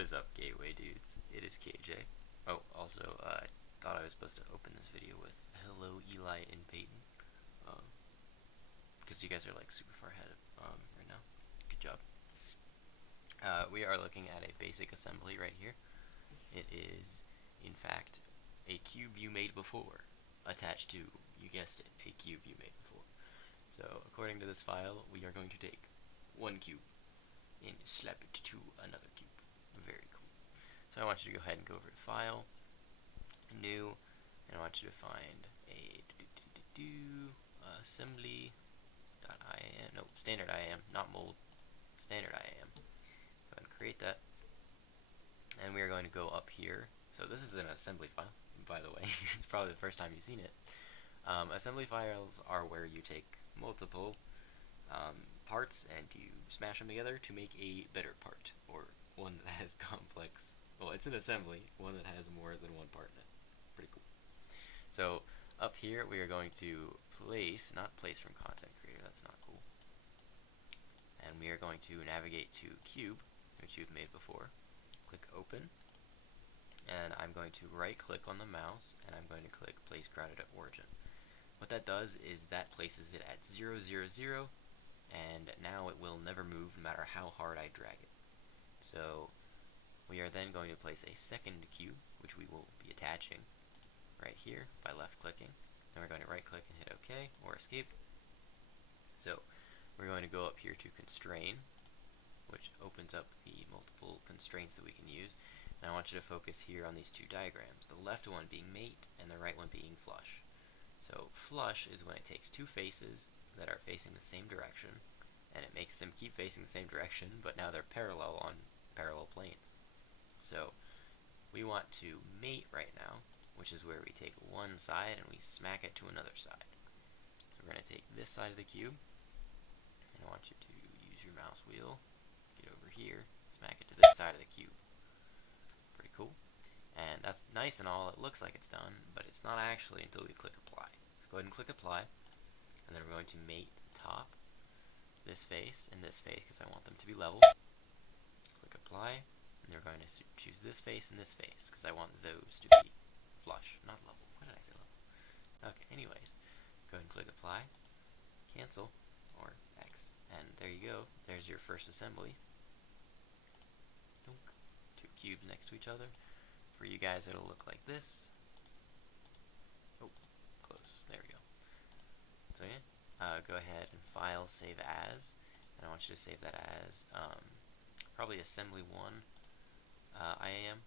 What is up, Gateway dudes? It is KJ. Oh, also, I thought I was supposed to open this video with hello, Eli and Peyton, because you guys are like super far ahead right now. Good job. We are looking at a basic assembly right here. It is, in fact, a cube you made before, attached to, you guessed it, a cube you made before. So, according to this file, we are going to take one cube and slap it to another cube. Very cool. So I want you to go ahead and go over to File, New, and I want you to find a assembly.iam, no, standard IAM, not mold, standard IAM. Go ahead and create that. And we are going to go up here. So this is an assembly file, by the way. It's probably the first time you've seen it. Assembly files are where you take multiple parts and you smash them together to make a better part, or one that has complex, well, it's an assembly, one that has more than one part in it. Pretty cool. So up here we are going to place, not place from content creator, that's not cool. And we are going to navigate to cube, which you've made before. Click open, and I'm going to right click on the mouse and I'm going to click place grounded at origin. What that does is that places it at 0, 0, 0, and now it will never move no matter how hard I drag it. So we are then going to place a second cube, which we will be attaching right here by left clicking. Then we're going to right click and hit OK or escape. So we're going to go up here to constrain, which opens up the multiple constraints that we can use. And I want you to focus here on these two diagrams, the left one being mate and the right one being flush. So flush is when it takes two faces that are facing the same direction, and it makes them keep facing the same direction, but now they're parallel on parallel planes. So we want to mate right now, which is where we take one side and we smack it to another side. So we're going to take this side of the cube, and I want you to use your mouse wheel, get over here, smack it to this side of the cube. Pretty cool. And that's nice and all, it looks like it's done, but it's not actually until we click apply. So go ahead and click apply, and then we're going to mate the top, this face, and this face because I want them to be level. Click apply, and we're going to choose this face and this face because I want those to be flush, not level. Why did I say level? Okay, anyways, go ahead and click apply, cancel, or X, and there you go. There's your first assembly. Two cubes next to each other. For you guys, it'll look like this. Oh, close. There we go. So yeah, go ahead and file, save as, and I want you to save that as probably assembly1 IAM.